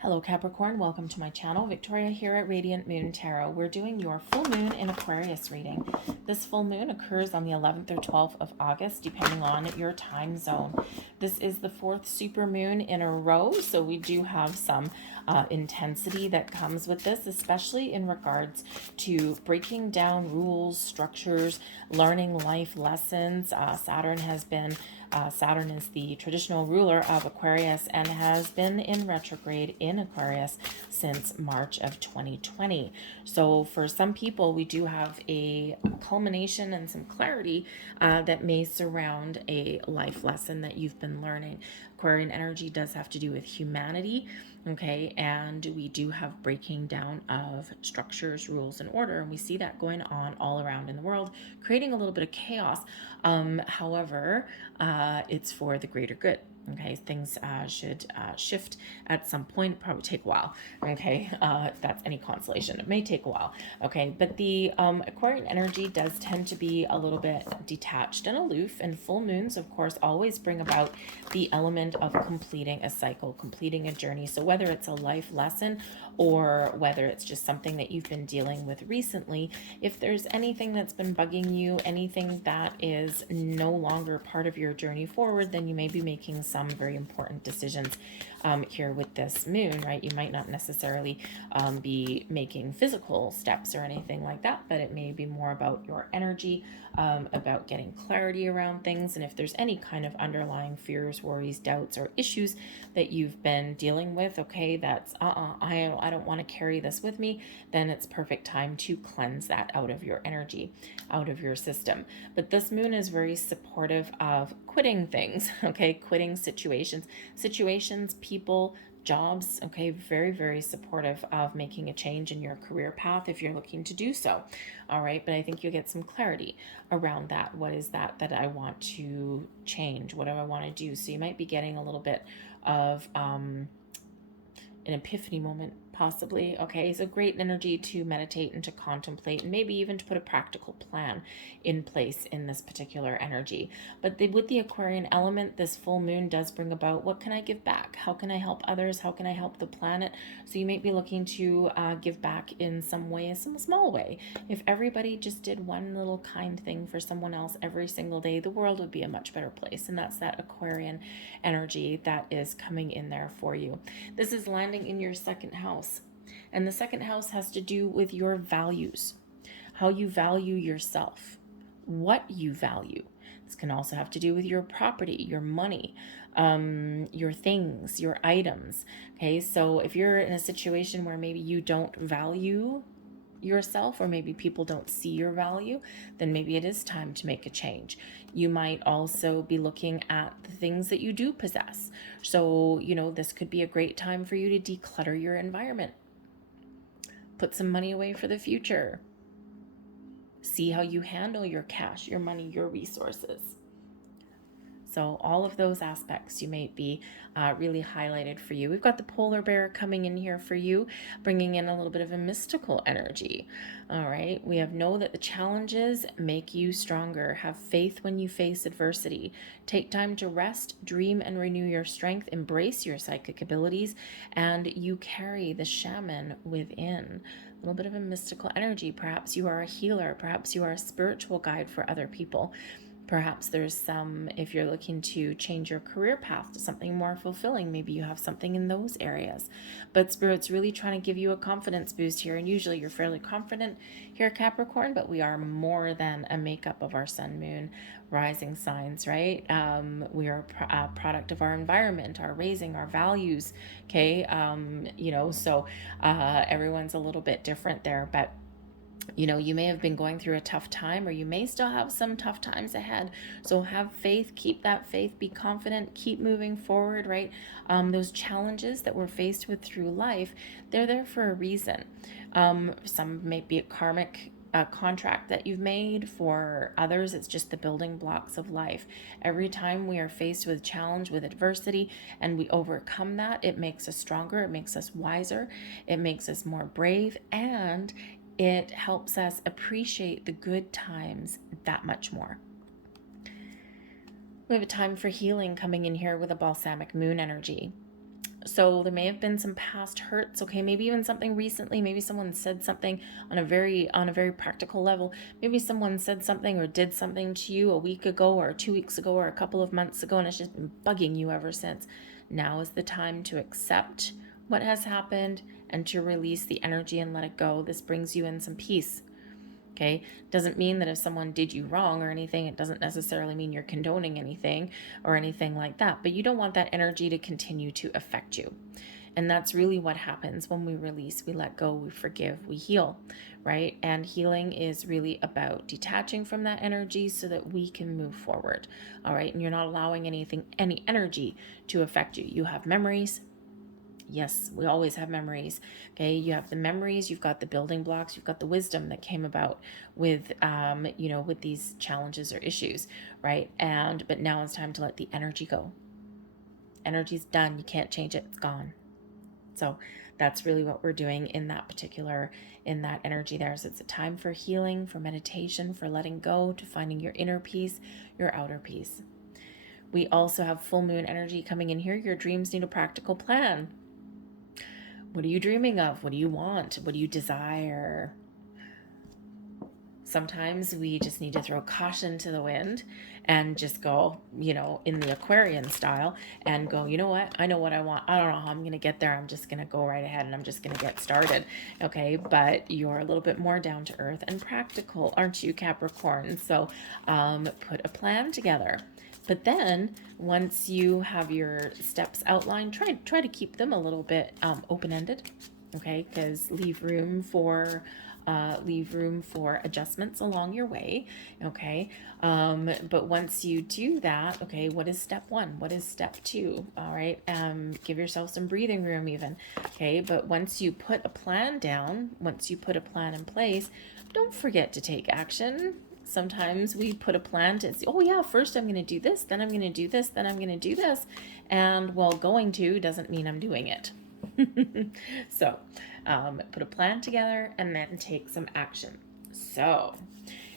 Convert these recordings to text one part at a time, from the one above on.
Hello Capricorn, welcome to my channel. Victoria here at Radiant Moon Tarot. We're doing your full moon in Aquarius reading. This full moon occurs on the 11th or 12th of August, depending on your time zone. This is the fourth super moon in a row, so we do have some intensity that comes with this, especially in regards to breaking down rules, structures, learning life lessons. Saturn is the traditional ruler of Aquarius and has been in retrograde in Aquarius since March of 2020. So for some people, we do have a culmination and some clarity that may surround a life lesson that you've been learning. Aquarian energy does have to do with humanity, okay, and we do have breaking down of structures, rules, and order, and we see that going on all around in the world, creating a little bit of chaos. However, it's for the greater good. Okay, things should shift at some point. Probably take a while. Okay, if that's any consolation, it may take a while. Okay, but the Aquarian energy does tend to be a little bit detached and aloof, and full moons, of course, always bring about the element of completing a cycle, completing a journey. So whether it's a life lesson or whether it's just something that you've been dealing with recently, if there's anything that's been bugging you, anything that is no longer part of your journey forward, then you may be making some very important decisions here with this moon, right? You might not necessarily be making physical steps or anything like that, but it may be more about your energy, about getting clarity around things. And if there's any kind of underlying fears, worries, doubts, or issues that you've been dealing with, okay, that's I don't want to carry this with me, then it's perfect time to cleanse that out of your energy, out of your system. But this moon is very supportive of quitting things, okay, quitting situations, people, jobs, okay, very, very supportive of making a change in your career path if you're looking to do so. All right, but I think you'll get some clarity around that. What is that I want to change? What do I want to do? So you might be getting a little bit of an epiphany moment, possibly. Okay, so great energy to meditate and to contemplate, and maybe even to put a practical plan in place in this particular energy. But with the Aquarian element, this full moon does bring about, what can I give back? How can I help others? How can I help the planet? So you might be looking to give back in some way, some small way. If everybody just did one little kind thing for someone else every single day, the world would be a much better place. And that's that Aquarian energy that is coming in there for you. This is landing in your second house. And the second house has to do with your values, how you value yourself, what you value. This can also have to do with your property, your money, your things, your items. Okay, so if you're in a situation where maybe you don't value yourself, or maybe people don't see your value, then maybe it is time to make a change. You might also be looking at the things that you do possess. So, this could be a great time for you to declutter your environment. Put some money away for the future. See how you handle your cash, your money, your resources. So all of those aspects you may be really highlighted for you. We've got the polar bear coming in here for you, bringing in a little bit of a mystical energy. All right. We know that the challenges make you stronger. Have faith when you face adversity. Take time to rest, dream, and renew your strength. Embrace your psychic abilities, and you carry the shaman within. A little bit of a mystical energy. Perhaps you are a healer. Perhaps you are a spiritual guide for other people. Perhaps there's some, if you're looking to change your career path to something more fulfilling, maybe you have something in those areas. But Spirit's really trying to give you a confidence boost here. And usually you're fairly confident here, Capricorn, but we are more than a makeup of our sun, moon, rising signs, right? We are a product of our environment, our raising, our values. Okay. So everyone's a little bit different there, but you may have been going through a tough time, or you may still have some tough times ahead. So have faith, keep that faith, be confident, keep moving forward, right? Those challenges that we're faced with through life, they're there for a reason. Some may be a karmic contract that you've made. For others, it's just the building blocks of life. Every time we are faced with challenge, with adversity, and we overcome that, it makes us stronger, it makes us wiser, it makes us more brave, and it helps us appreciate the good times that much more. We have a time for healing coming in here with a balsamic moon energy. So there may have been some past hurts, okay? Maybe even something recently. Maybe someone said something on a very practical level. Maybe someone said something or did something to you a week ago or 2 weeks ago or a couple of months ago, and it's just been bugging you ever since. Now is the time to accept what has happened and to release the energy and let it go. This brings you in some peace. Okay, doesn't mean that if someone did you wrong or anything, it doesn't necessarily mean you're condoning anything or anything like that, but you don't want that energy to continue to affect you. And that's really what happens when we release, we let go, we forgive, we heal, right? And healing is really about detaching from that energy so that we can move forward, all right? And you're not allowing any energy to affect you. You have memories. Yes, we always have memories. Okay, you have the memories, you've got the building blocks, you've got the wisdom that came about with, with these challenges or issues, right? But now it's time to let the energy go. Energy's done. You can't change it. It's gone. So that's really what we're doing in that energy there. So it's a time for healing, for meditation, for letting go, to finding your inner peace, your outer peace. We also have full moon energy coming in here. Your dreams need a practical plan. What are you dreaming of? What do you want? What do you desire? Sometimes we just need to throw caution to the wind and just go, in the Aquarian style and go, you know what? I know what I want. I don't know how I'm going to get there. I'm just going to go right ahead and I'm just going to get started. Okay. But you're a little bit more down to earth and practical, aren't you, Capricorn? So put a plan together. But then once you have your steps outlined, try to keep them a little bit open-ended, okay? Because leave room for adjustments along your way, okay? But once you do that, okay, what is step one? What is step two? All right, give yourself some breathing room even, okay? But once you put a plan down, once you put a plan in place, don't forget to take action. Sometimes we put a plan to, oh yeah, first I'm going to do this, then I'm going to do this, then I'm going to do this. And well, going to doesn't mean I'm doing it. So put a plan together and then take some action. So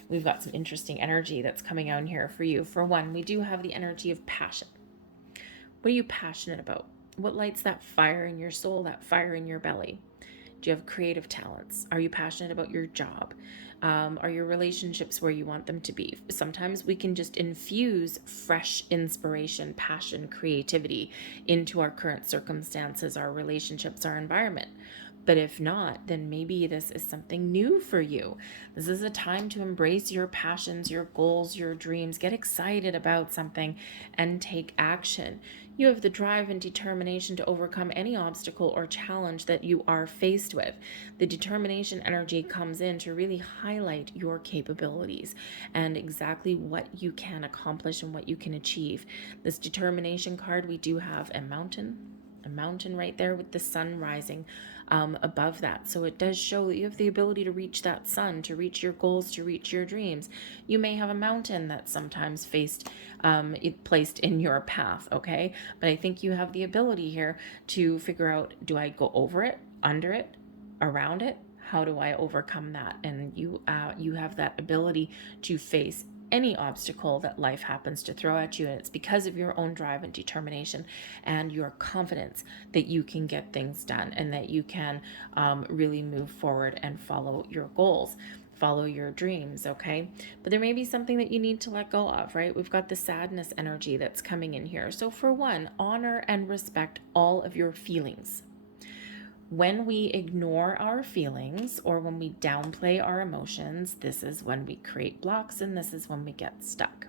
we've got some interesting energy that's coming out here for you. For one, we do have the energy of passion. What are you passionate about? What lights that fire in your soul, that fire in your belly? Do you have creative talents? Are you passionate about your job? Are your relationships where you want them to be? Sometimes we can just infuse fresh inspiration, passion, creativity into our current circumstances, our relationships, our environment. But if not, then maybe this is something new for you. This is a time to embrace your passions, your goals, your dreams. Get excited about something and take action. You have the drive and determination to overcome any obstacle or challenge that you are faced with. The determination energy comes in to really highlight your capabilities and exactly what you can accomplish and what you can achieve. This determination card, we do have a mountain right there with the sun rising above that. So it does show that you have the ability to reach that sun, to reach your goals, to reach your dreams. You may have a mountain that's sometimes placed in your path, okay? But I think you have the ability here to figure out, do I go over it, under it, around it? How do I overcome that? And you have that ability to face any obstacle that life happens to throw at you, and it's because of your own drive and determination and your confidence that you can get things done and that you can really move forward and follow your goals, follow your dreams, okay? But there may be something that you need to let go of, right? We've got the sadness energy that's coming in here. So for one, honor and respect all of your feelings. When we ignore our feelings or when we downplay our emotions, this is when we create blocks and this is when we get stuck.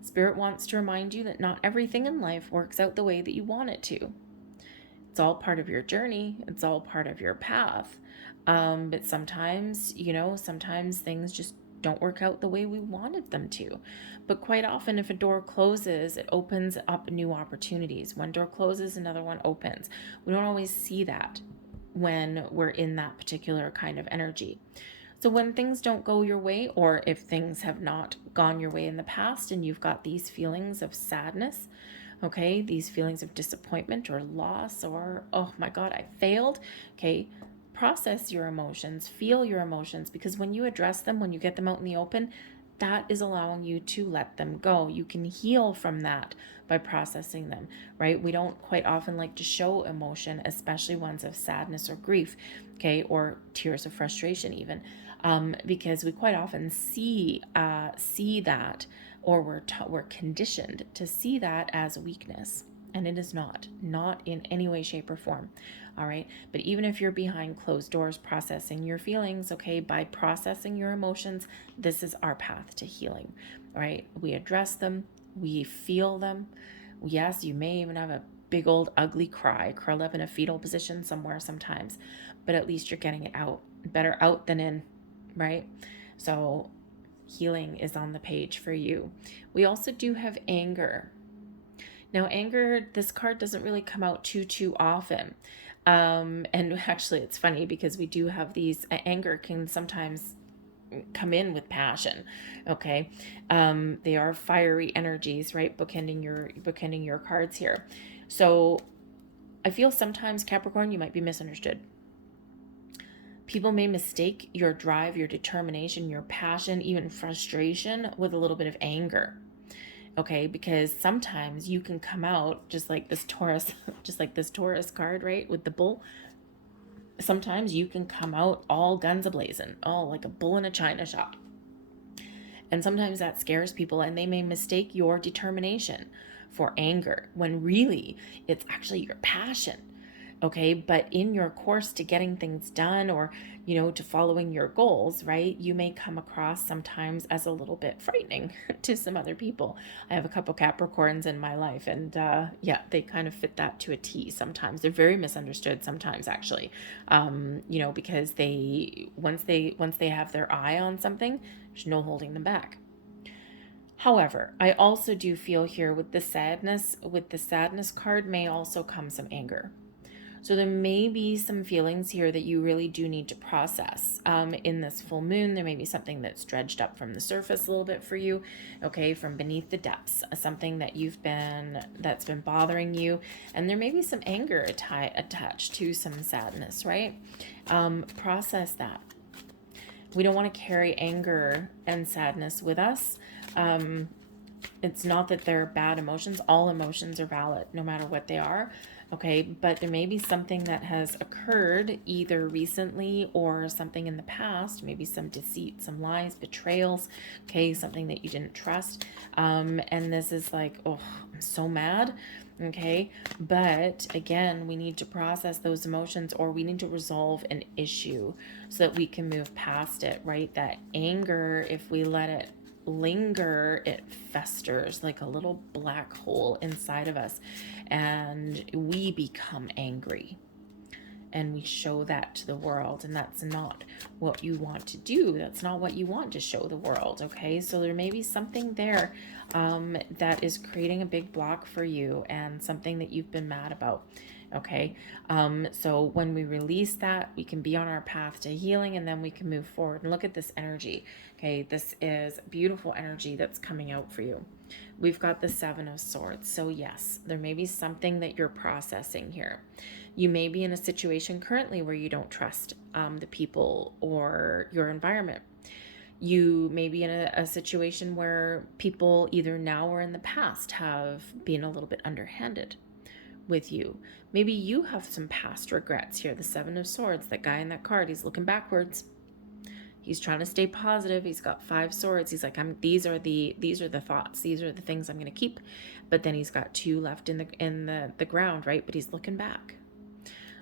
Spirit wants to remind you that not everything in life works out the way that you want it to. It's all part of your journey. It's all part of your path. But sometimes, sometimes things just don't work out the way we wanted them to. But quite often, if a door closes, it opens up new opportunities. One door closes, another one opens. We don't always see that when we're in that particular kind of energy. So when things don't go your way, or if things have not gone your way in the past and you've got these feelings of sadness, okay, these feelings of disappointment or loss or, oh my God, I failed, okay, process your emotions, feel your emotions, because when you address them, when you get them out in the open, that is allowing you to let them go. You can heal from that by processing them, right? We don't quite often like to show emotion, especially ones of sadness or grief, okay, or tears of frustration even, because we quite often see that, or we're conditioned to see that as weakness. And it is not in any way, shape, or form. All right. But even if you're behind closed doors processing your feelings, okay, by processing your emotions, this is our path to healing. All right. We address them, we feel them. Yes, you may even have a big old ugly cry, curled up in a fetal position somewhere sometimes, but at least you're getting it out. Better out than in, right? So healing is on the page for you. We also do have anger. Now, anger, this card doesn't really come out too often. And actually, it's funny because we do have these, anger can sometimes come in with passion. Okay. They are fiery energies, right? Bookending your cards here. So I feel sometimes, Capricorn, you might be misunderstood. People may mistake your drive, your determination, your passion, even frustration with a little bit of anger. Okay, because sometimes you can come out just like this Taurus, just like this Taurus card, right, with the bull. Sometimes you can come out all guns ablazing, all like a bull in a china shop. And sometimes that scares people, and they may mistake your determination for anger when really it's actually your passion. Okay, but in your course to getting things done, or to following your goals, right, you may come across sometimes as a little bit frightening to some other people. I have a couple Capricorns in my life, and yeah, they kind of fit that to a T. Sometimes they're very misunderstood, sometimes actually, because they once they have their eye on something, there's no holding them back. However, I also do feel here with the sadness card may also come some anger. So there may be some feelings here that you really do need to process. In this full moon, there may be something that's dredged up from the surface a little bit for you, okay, from beneath the depths, something that that's been bothering you, and there may be some anger attached to some sadness, right? Process that. We don't want to carry anger and sadness with us. It's not that they're bad emotions. All emotions are valid, no matter what they are. Okay, but there may be something that has occurred either recently or something in the past, maybe some deceit, some lies, betrayals, okay, something that you didn't trust. And this is like, oh, I'm so mad. Okay, but again, we need to process those emotions, or we need to resolve an issue so that we can move past it, right? That anger, if we let it linger, it festers like a little black hole inside of us, and we become angry, and we show that to the world, and that's not what you want to do. That's not what you want to show the world. Okay, so there may be something there that is creating a big block for you, and something that you've been mad about. Okay, so when we release that, we can be on our path to healing, and then we can move forward. And look at this energy. Okay, this is beautiful energy that's coming out for you. We've got the Seven of Swords. So yes, there may be something that you're processing here. You may be in a situation currently where you don't trust the people or your environment. You may be in a situation where people either now or in the past have been a little bit underhanded with you. Maybe you have some past regrets here. The Seven of Swords, that guy in that card, he's looking backwards. He's trying to stay positive. He's got 5 swords. He's like, these are the thoughts. These are the things I'm going to keep. But then he's got 2 left in the ground, right? But he's looking back.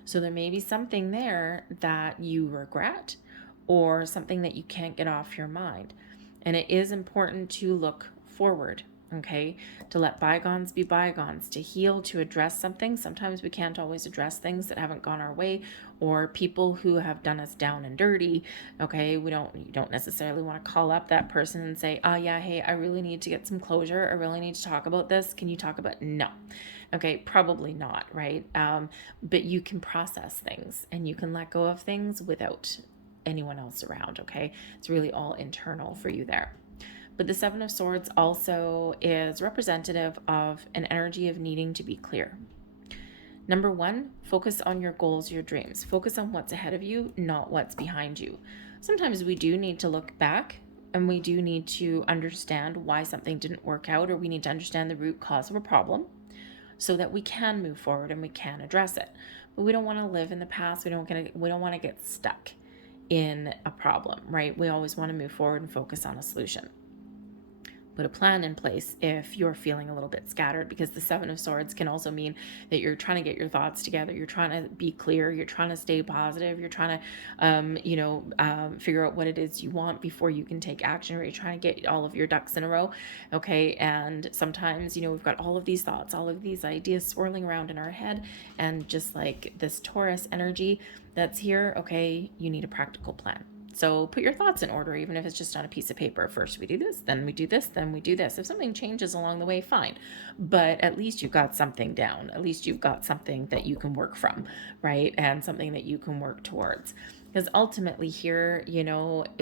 So there may be something there that you regret, or something that you can't get off your mind. And it is important to look forward, okay? To let bygones be bygones, to heal, to address something. Sometimes we can't always address things that haven't gone our way, or people who have done us down and dirty, okay? You don't necessarily want to call up that person and say, oh yeah, hey, I really need to get some closure. I really need to talk about this. Can you talk about it? No. Okay, probably not, right? But you can process things, and you can let go of things without anyone else around, okay? It's really all internal for you there. But the Seven of Swords also is representative of an energy of needing to be clear. Number 1, focus on your goals, your dreams. Focus on what's ahead of you, not what's behind you. Sometimes we do need to look back and we do need to understand why something didn't work out, or we need to understand the root cause of a problem so that we can move forward and we can address it. But we don't want to live in the past. We don't want to get stuck in a problem, right? We always want to move forward and focus on a solution. Put a plan in place if you're feeling a little bit scattered, because the Seven of Swords can also mean that you're trying to get your thoughts together, you're trying to be clear, you're trying to stay positive, you're trying to figure out what it is you want before you can take action, or you're trying to get all of your ducks in a row. Okay, and sometimes we've got all of these thoughts, all of these ideas swirling around in our head, and just like this Taurus energy that's here, okay, you need a practical plan. So put your thoughts in order, even if it's just on a piece of paper. First we do this, then we do this, then we do this. If something changes along the way, fine. But at least you've got something down. At least you've got something that you can work from, right? And something that you can work towards. Because ultimately here,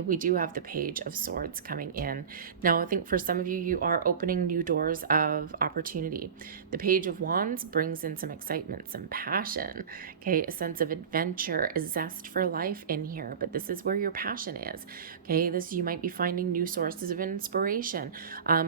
we do have the Page of Swords coming in. Now, I think for some of you, you are opening new doors of opportunity. The Page of Wands brings in some excitement, some passion, okay? A sense of adventure, a zest for life in here. But this is where your passion is, okay? You might be finding new sources of inspiration.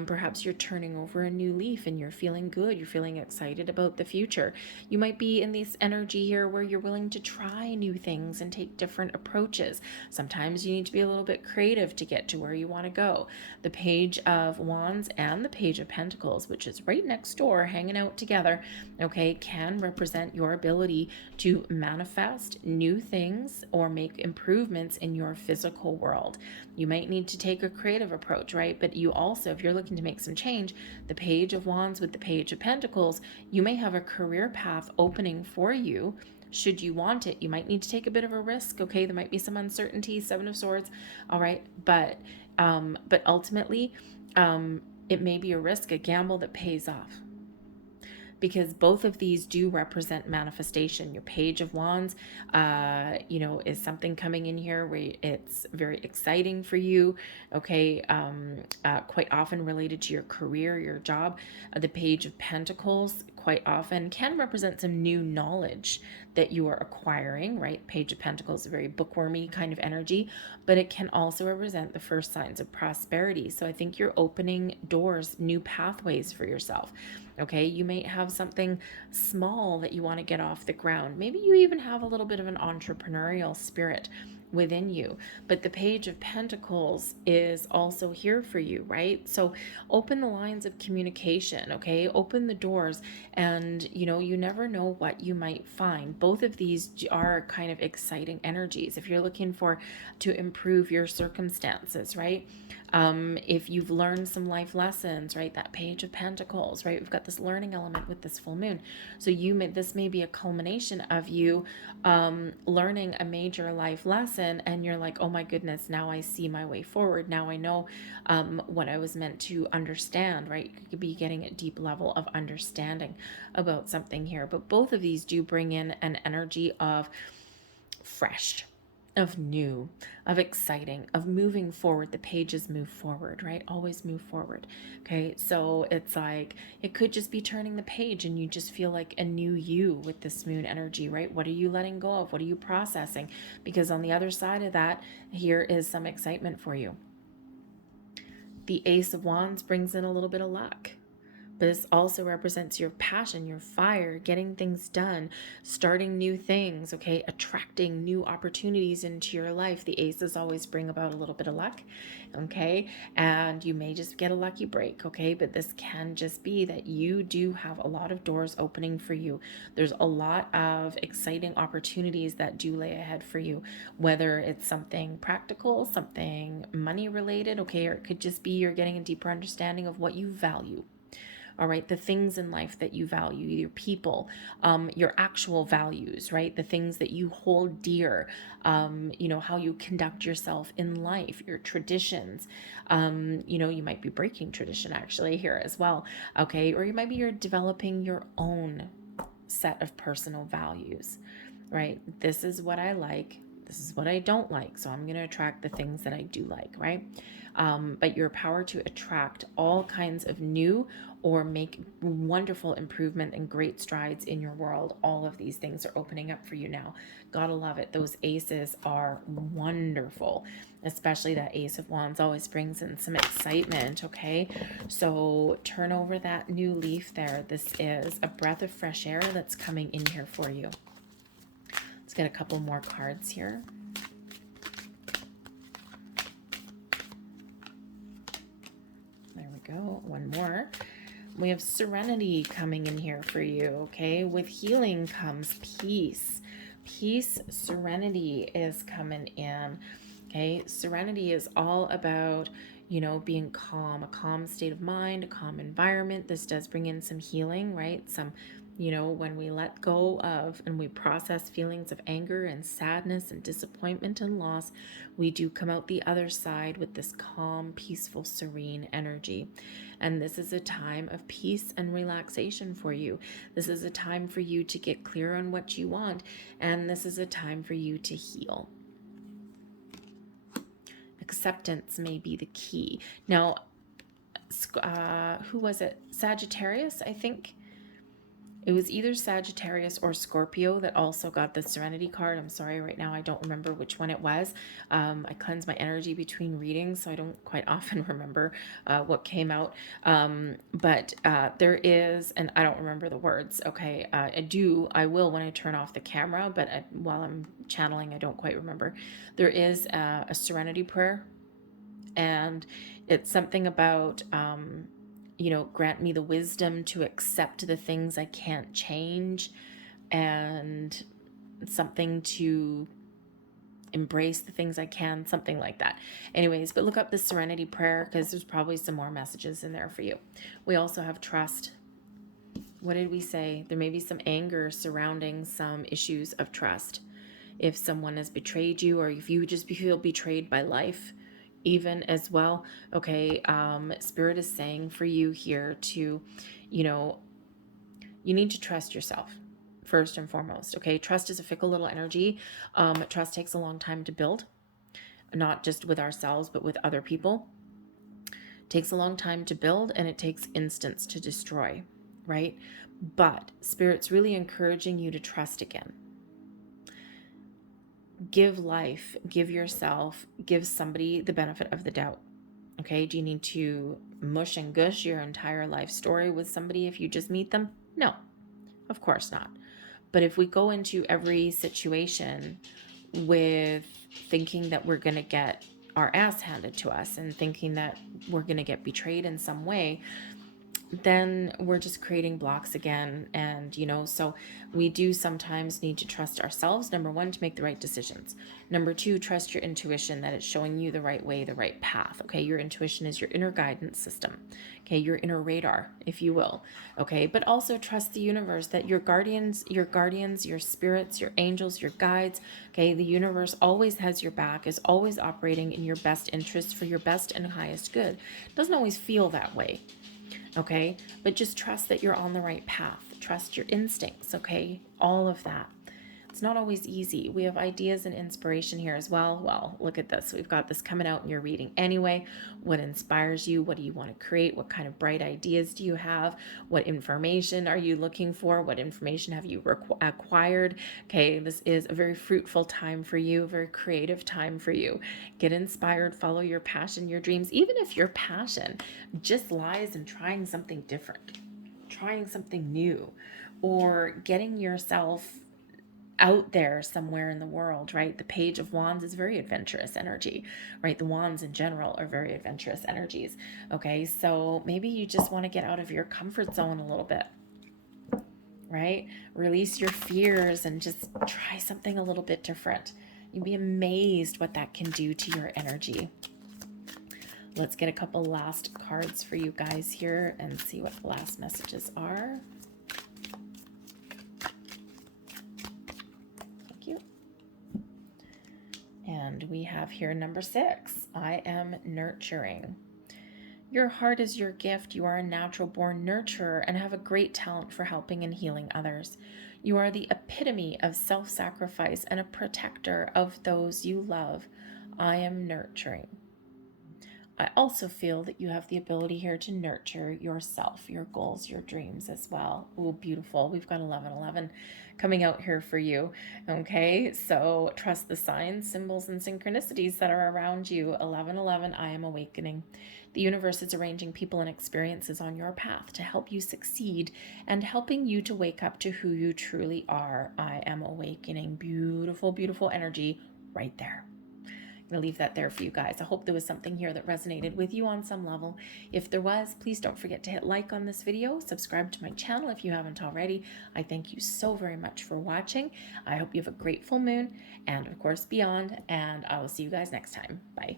Perhaps you're turning over a new leaf and you're feeling good. You're feeling excited about the future. You might be in this energy here where you're willing to try new things and take different approaches. Sometimes you need to be a little bit creative to get to where you want to go. The Page of Wands and the Page of Pentacles, which is right next door, hanging out together, okay, can represent your ability to manifest new things or make improvements in your physical world. You might need to take a creative approach, right? But you also, if you're looking to make some change, the Page of Wands with the Page of Pentacles, you may have a career path opening for you. Should you want it, you might need to take a bit of a risk. Okay, there might be some uncertainty. Seven of Swords, all right, but ultimately, it may be a risk, a gamble that pays off, because both of these do represent manifestation. Your Page of Wands, is something coming in here where it's very exciting for you, okay, quite often related to your career, your job. The Page of Pentacles quite often can represent some new knowledge that you are acquiring, right? Page of Pentacles is a very bookwormy kind of energy, but it can also represent the first signs of prosperity. So I think you're opening doors, new pathways for yourself. Okay, you may have something small that you want to get off the ground. Maybe you even have a little bit of an entrepreneurial spirit within you, but the Page of Pentacles is also here for you, right? So open the lines of communication, okay? Open the doors, and you never know what you might find. Both of these are kind of exciting energies if you're looking to improve your circumstances, right? If you've learned some life lessons, right? That Page of Pentacles, right? We've got this learning element with this full moon. So this may be a culmination of you learning a major life lesson, and you're like, oh my goodness, now I see my way forward. Now I know what I was meant to understand, right? You could be getting a deep level of understanding about something here. But both of these do bring in an energy of fresh, of new, of exciting, of moving forward. The pages move forward, right? Always move forward. Okay, so it's like it could just be turning the page and you just feel like a new you with this moon energy, right? What are you letting go of? What are you processing? Because on the other side of that, here is some excitement for you. The Ace of Wands brings in a little bit of luck. But this also represents your passion, your fire, getting things done, starting new things, okay? Attracting new opportunities into your life. The aces always bring about a little bit of luck, okay? And you may just get a lucky break, okay? But this can just be that you do have a lot of doors opening for you. There's a lot of exciting opportunities that do lay ahead for you, whether it's something practical, something money related, okay? Or it could just be you're getting a deeper understanding of what you value. All right, the things in life that you value, your people, your actual values, right? The things that you hold dear, how you conduct yourself in life, your traditions. You might be breaking tradition actually here as well, okay? Or you're developing your own set of personal values, right? This is what I like. This is what I don't like, so I'm going to attract the things that I do like, right? But your power to attract all kinds of new or make wonderful improvement and great strides in your world, all of these things are opening up for you now. Gotta love it. Those aces are wonderful, especially that Ace of Wands always brings in some excitement, okay? So turn over that new leaf there. This is a breath of fresh air that's coming in here for you. Let's get a couple more cards here. There we go. One more. We have Serenity coming in here for you, okay? With healing comes peace. Peace, Serenity is coming in, okay? Serenity is all about, you know, being calm, a calm state of mind, a calm environment. This does bring in some healing, right? Some, you know, when we let go of and we process feelings of anger and sadness and disappointment and loss, we do come out the other side with this calm, peaceful, serene energy. And this is a time of peace and relaxation for you. This is a time for you to get clear on what you want. And this is a time for you to heal. Acceptance may be the key. Now, who was it? Sagittarius, I think. It was either Sagittarius or Scorpio that also got the Serenity card. I'm sorry, right now I don't remember which one it was. I cleanse my energy between readings, so I don't quite often remember what came out. But there is, and I don't remember the words, okay? I will when I turn off the camera, but while I'm channeling, I don't quite remember. There is a Serenity prayer, and it's something about... you know, grant me the wisdom to accept the things I can't change, and something to embrace the things I can, something like that. Anyways, but look up the Serenity prayer because there's probably some more messages in there for you. We also have trust. What did we say? There may be some anger surrounding some issues of trust. If someone has betrayed you, or if you just feel betrayed by life, even as well, okay, Spirit is saying for you here to, you know, you need to trust yourself first and foremost, okay? Trust is a fickle little energy. Trust takes a long time to build, not just with ourselves, but with other people. It takes a long time to build, and it takes instants to destroy, right? But Spirit's really encouraging you to trust again. Give life, give yourself, give somebody the benefit of the doubt. Okay, do you need to mush and gush your entire life story with somebody if you just meet them? No, of course not. But if we go into every situation with thinking that we're going to get our ass handed to us and thinking that we're going to get betrayed in some way, then we're just creating blocks again. And, you know, so we do sometimes need to trust ourselves, number one, to make the right decisions. Number two, trust your intuition that it's showing you the right way, the right path. Okay, your intuition is your inner guidance system. Okay, your inner radar, if you will. Okay, but also trust the universe that your guardians, your spirits, your angels, your guides, okay, the universe always has your back, is always operating in your best interest for your best and highest good. It doesn't always feel that way. Okay, but just trust that you're on the right path. Trust your instincts, okay? All of that. It's not always easy. We have ideas and inspiration here as well. Well, look at this. We've got this coming out in your reading anyway. What inspires you? What do you want to create? What kind of bright ideas do you have? What information are you looking for? What information have you acquired? Okay, this is a very fruitful time for you, a very creative time for you. Get inspired, follow your passion, your dreams, even if your passion just lies in trying something different, trying something new, or getting yourself out there somewhere in the world, right? The Page of Wands is very adventurous energy, right? The wands in general are very adventurous energies. Okay, so maybe you just want to get out of your comfort zone a little bit, right? Release your fears and just try something a little bit different. You'd be amazed what that can do to your energy. Let's get a couple last cards for you guys here and see what the last messages are. And we have here number 6. I am nurturing. Your heart is your gift. You are a natural born nurturer and have a great talent for helping and healing others. You are the epitome of self-sacrifice and a protector of those you love. I am nurturing. I also feel that you have the ability here to nurture yourself, your goals, your dreams as well. Oh, beautiful. We've got 1111 coming out here for you. Okay, so trust the signs, symbols, and synchronicities that are around you. 1111, I am awakening. The universe is arranging people and experiences on your path to help you succeed and helping you to wake up to who you truly are. I am awakening. Beautiful, beautiful energy right there. I'm going to leave that there for you guys. I hope there was something here that resonated with you on some level. If there was, please don't forget to hit like on this video, subscribe to my channel if you haven't already. I thank you so very much for watching. I hope you have a great full moon and of course beyond, and I will see you guys next time. Bye.